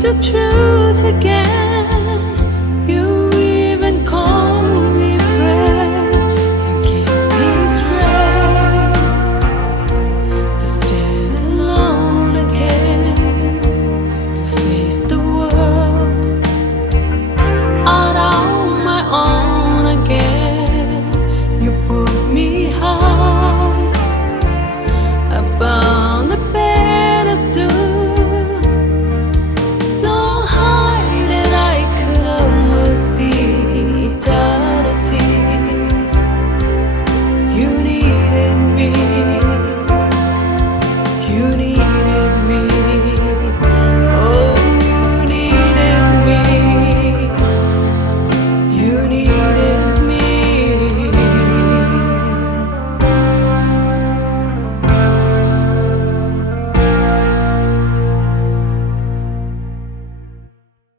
the truth again. You even call me friend. You keep me straight to stand alone again, to face the world out on my own again. You put me high above the pedestal, so high that I could almost see eternity. You needed me